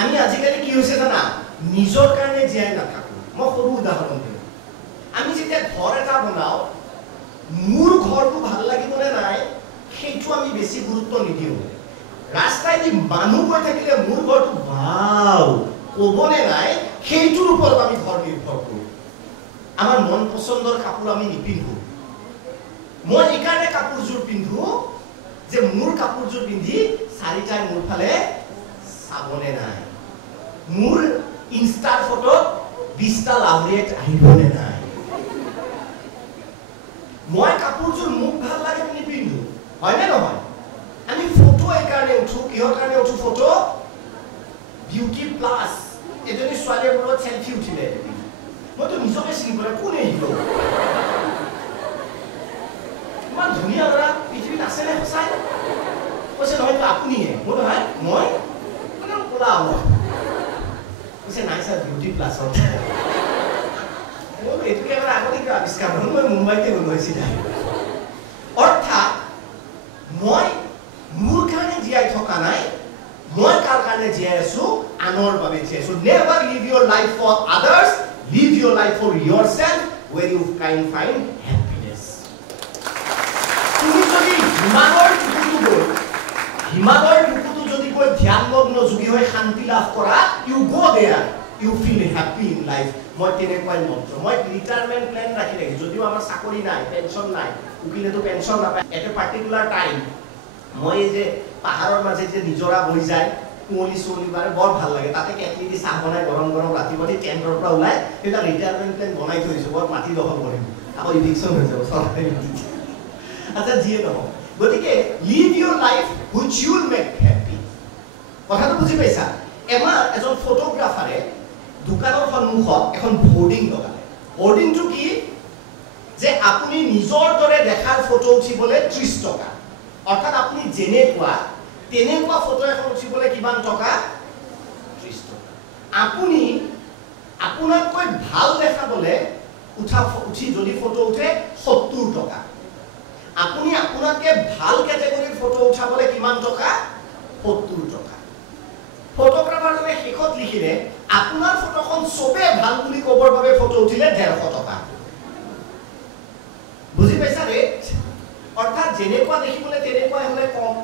আমি আজিকালি কি হৈছে জানা নিজৰ কাৰণে জীয়াই নাথাকো মই সৰু উদাহৰণ দিম আমি যেতিয়া ঘৰ এটা বনাও মোৰ ঘৰটো ভাল লাগিবনে নাই সেইটো আমি বেছি গুৰুত্ব নিদিওঁ ৰাস্তায় দি মানুহ গৈ থাকিলে মোৰ ঘৰটো বাও ক'বনে নাই সেইটোৰ ওপৰত আমি ঘৰ নিৰ্ভৰ কৰোঁ আমাৰ মন পছন্দৰ কাপোৰ আমি নিপিন্ধো মই এইকাৰণে কাপোৰযোৰ পিন্ধো যে মোৰ কাপোৰযোৰ পিন্ধি চাৰিটাই মোৰ ফালে চাবনে নাই মোৰ ইনষ্টাৰ ফটোত 20টা লাভ ৰেট আহিবনে নাই মই কাপোৰযোৰ মোক ভাল লাগে নিপিন্ধো হয়নে নহয় আমি ফটো এইকাৰণে উঠো কিহৰ কাৰণে উঠো ফটো বিউটি প্লাছ এজনী ছোৱালীৰ লগত সেলফি উঠিলে মইতো নিজকে চিনি পোৱা কোনে আহিলো ইমান ধুনীয়া ল'ৰা পৃথিৱীত আছেনে সঁচাই কৈছে নহয়তো আপুনিহে মই নহয় মই মানে ক'লা অলপ কৈছে নাই ছাৰ বিউটি প্লাছত মই এইটোকে এবাৰ আগতে কিয় আৱিষ্কাৰ হ'ল মই মুম্বাইতে গৈছিল অৰ্থাৎ মই মোৰ কাৰণে জীয়াই থকা নাই মই কাৰ কাৰণে জীয়াই আছো আনৰ বাবে জীয়াই আছো never live your life for others live your life for yourself where you can find happiness তুমি যদি হিমালয়ৰ টুকুটো যদি কৈ ধ্যানমগ্ন যোগী হৈ শান্তি লাভ কৰা you go there you feel happy in life মই তেনেকুৱাই মন্ত্ৰ মই ৰিটায়াৰমেন্ট প্ল্যান ৰাখি ৰাখি যদিও আমাৰ চাকৰি নাই পেনশন নাই উকিলেতো পেনশন নাপায় এটা পাৰ্টিকুলাৰ টাইম মই যে পাহাৰৰ মাজে যে নিজৰা বৈ যায় কুঁৱলী চুঁৱলী বাৰে বৰ ভাল লাগে তাতে কেটলি দি চাহ বনাই গৰম গৰম ৰাতিপুৱা টেণ্টৰ পৰা ওলাই এটা ৰিটায়াৰমেন্ট প্ল্যান বনাই থৈছো বৰ মাটি দখল কৰিম আকৌ ইভিকশ্যন হৈ যাব চৰকাৰী আচ্ছা যিয়ে নহওক গতিকে live your life which you will make happy কথাটো বুজি পাইছা এজন ফটোগ্ৰাফাৰে দোকানৰ সন্মুখত এখন বোৰ্ডিং লগালে বোৰ্ডিংটো কি যে আপুনি নিজৰ দৰে দেখাৰ ফটো উঠিবলৈ 30 টকা অৰ্থাৎ আপুনি তেনেকুৱা ফটো এখন উঠিবলৈ কিমান টকা 30 টকা আপুনি আপোনাতকৈ ভাল দেখাবলৈ উঠি যদি ফটো উঠে 70 টকা আপুনি আপোনাতকৈ ভাল কেটেগৰীৰ ফটো উঠাবলৈ কিমান টকা 70 টকা ফটোগ্ৰাফাৰজনে শেষত লিখিলে আপোনাৰ ফটোখন সবে ভাল বুলি ক'বৰ বাবে ফটো উঠিলে 150 টকা বুজি পাইছা ৰেট অৰ্থাৎ যেনেকুৱা দেখিবলৈ তেনেকুৱা হলে কম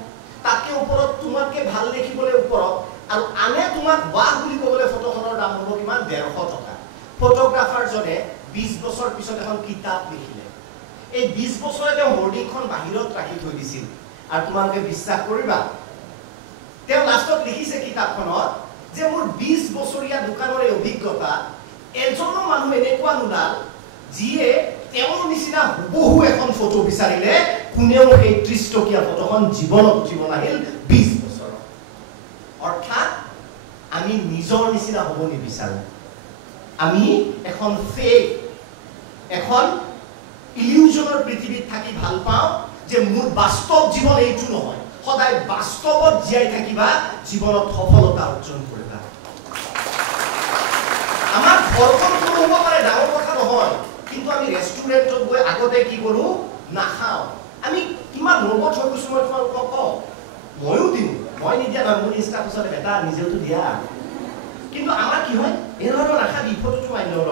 তাতকে ওপৰত তোমাতকে ভাল দেখিবলৈ ওপৰত আৰু আনে তোমাক বাহ বুলি ক'বলৈ ফটোখনৰ দাম হ'ব কিমান 150 টকা ফটোগ্ৰাফাৰজনে 20 বছৰ পিছত এখন কিতাপ লিখিলে এই 20 বছৰে তেওঁ হোৰ্ডিংখন বাহিৰত ৰাখি থৈ দিছিল আৰু তোমালোকে বিশ্বাস কৰিবা তেওঁ লাষ্টত লিখিছে কিতাপখনত যে মোৰ 20 বছৰীয়া দোকানৰ অভিজ্ঞতা এজনো মানুহ এনেকুৱা নোলাল যিয়ে তেওঁৰ নিচিনা হুবহু এখন ফটো বিচাৰিলে কোনেও এই 30 টকীয়া ফটোখন জীৱনত উঠিব নাহিল 20 বছৰ অৰ্থাৎ আমি নিজৰ নিচিনা হ'ব নিবিচাৰো আমি এখন ফেক এখন ইলিউজনৰ পৃথিৱীত থাকি ভাল পাওঁ যে মোৰ বাস্তৱ জীৱন এইটো নহয় সদায় বাস্তৱত জীয়াই থাকিবা জীৱনত সফলতা অৰ্জন কৰিবা আমাৰ ঘৰখন সৰু হ'ব পাৰে ডাঙৰ কথা নহয় কিন্তু আমি ৰেষ্টুৰেণ্টত গৈ আগতে কি কৰো নাখাও আমি কিমান ৰবট হৈ গৈছো মই তোমালোকক কওঁ ময়ো দিওঁ মই নিদিয়া নহয় মোৰ ইনষ্টা পিছতে এটা নিজেওতো দিয়া কিন্তু আমাৰ কি হয় এৰৰো নাখাবি ফটোটো আনি ল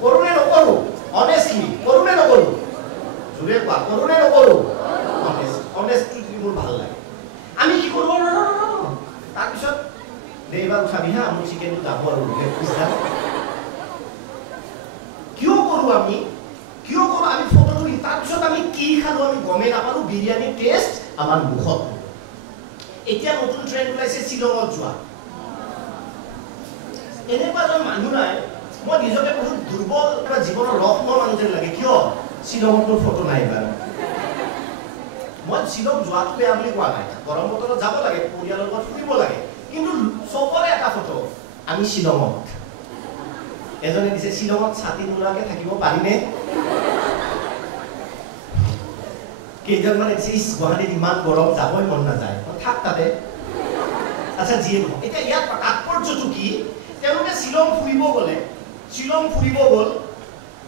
কৰোনে নকৰো অনেষ্টলি কৰোনে নকৰো জোৰে কোৱা কৰোনে নকৰো অনেষ্টলি মোৰ ভাল লাগে আমি কি কৰো তাৰপিছত দেইবাৰ উঠাবি হা মোৰ চিকেনটো যাব আৰু কিয় কৰো আমি ফটোটো তাৰপিছত আমি কি খালো আমি গমে নাপালো বিৰিয়ানী টেষ্ট আমাৰ মুখত এতিয়া নতুন ট্ৰেন্ড ওলাইছে শ্বিলঙত যোৱা এনেকুৱা এজন মানুহ নাই মই নিজকে বহুত দুৰ্বল এটা জীৱনৰ ৰত্ন মানুহ যেন লাগে কিয় শ্বিলঙত ফটো নাই বাৰু মই শ্বিলং যোৱাটো বেয়া বুলি কোৱা নাই গৰম বতৰত যাব লাগে পৰিয়ালৰ লগত ফুৰিব লাগে কিন্তু সবৰে এটা ফটো আমি শ্বিলঙত এজনে দিছে শ্বিলঙত ছাতি নোলোৱাকে থাকিব পাৰিনে কেইজন মানে গুৱাহাটীত ইমান গৰম যাবই মন নাযায় থাক তাতে আচ্ছা যিয়ে নহওক এতিয়া ইয়াত তাৎপৰ্যটো কি তেওঁলোকে শ্বিলং ফুৰিব গ'ল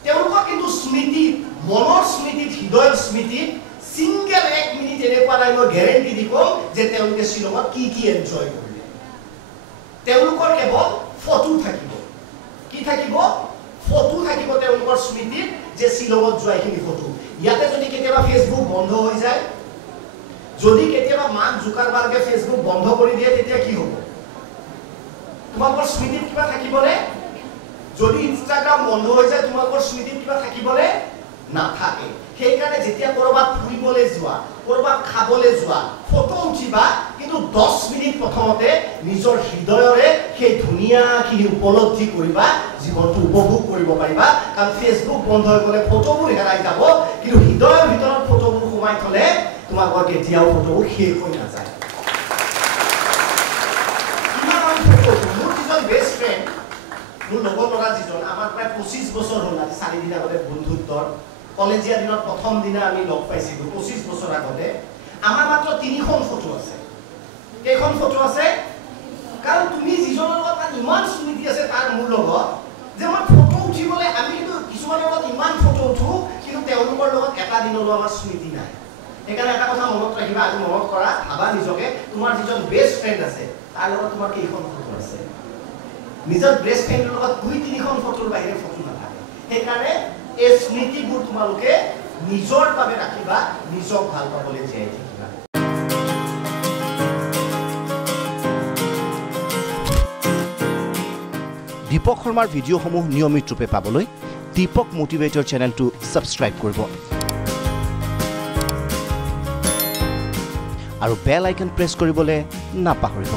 তেওঁলোকৰ কিন্তু স্মৃতি মনৰ স্মৃতিত হৃদয়ৰ স্মৃতিত সিঙ্গেল 1 মিনিট এনেকুৱা নাই মই গ্যাৰেণ্টি দি কম যে তেওঁলোকে শ্বিলঙত কি এনজয় কৰিলে তেওঁলোকৰ কেৱল ফটো থাকিব কি থাকিব ফটো থাকিব তেওঁলোকৰ স্মৃতিত যে শ্বিলঙত যোৱা এইখিনি ফটো ইয়াতে যদি কেতিয়াবা ফেসবুক বন্ধ হৈ যায় যদি কেতিয়াবা মাৰ্ক জুকাৰবাৰ্গে ফেসবুক বন্ধ কৰি দিয়ে তেতিয়া কি হ'ব তোমালোকৰ স্মৃতিত কিবা থাকিবনে যদি ইনষ্টাগ্ৰাম বন্ধ হৈ যায় তোমালোকৰ স্মৃতিত কিবা থাকিবনে নাথাকে সেইকাৰণে যেতিয়া কৰবাত ফুৰিবলৈ যোৱা কৰবাত খাবলৈ যোৱা ফটো উঠিবা কিন্তু 10 মিনিট প্ৰথমতে নিজৰ হৃদয়ৰে সেই ধুনীয়াখিনি উপলব্ধি কৰিবা জীৱনটো উপভোগ কৰিব পাৰিবা কাৰণ ফেসবুক বন্ধ হৈ গ'লে ফটোবোৰ হেৰাই যাব কিন্তু হৃদয়ৰ ভিতৰত ফটোবোৰ সোমাই থলে তোমালোকৰ কেতিয়াও ফটোবোৰ শেষ হৈ নাযায় কিমান ফটো মোৰ যিজন বেষ্ট ফ্ৰেণ্ড মোৰ লগৰ ল'ৰা যিজন আমাৰ প্ৰায় 25 বছৰ হ'ল আজি 4 দিন আগতে বন্ধুত্বৰ কলেজীয়া দিনত প্ৰথম দিনা আমি লগ পাইছিলো 25 বছৰ আগতে আমাৰ মাত্ৰ 3খন ফটো আছে কেইখন ফটো আছে কাৰণ তুমি যিজনৰ লগত ইমান স্মৃতি আছে তাৰ মোৰ লগত যে মই ফটো উঠিবলৈ আমি কিন্তু কিছুমানৰ লগত ইমান ফটো উঠো কিন্তু তেওঁলোকৰ লগত এটা দিনলৈ আমাৰ স্মৃতি নাই সেইকাৰণে এটা কথা মনত ৰাখিবা আজি মনত কৰা ভাবা নিজকে তোমাৰ যিজন বেষ্ট ফ্ৰেণ্ড আছে তাৰ লগত তোমাৰ কেইখন ফটো আছে নিজৰ বেষ্ট ফ্ৰেণ্ডৰ লগত 2-3খন ফটোৰ বাহিৰে ফটো নাথাকে সেইকাৰণে এই স্মৃতিবোৰ তোমালোকে নিজৰ বাবে ৰাখিবা নিজক ভাল পাবলৈ জীয়াই থাকিবা দীপক শৰ্মাৰ ভিডিঅ'সমূহ নিয়মিত ৰূপে পাবলৈ দীপক মোটিভেটৰ চেনেলটো সাবস্ক্ৰাইব কৰিব আৰু বেল আইকন প্ৰেছ কৰিবলৈ নাপাহৰিব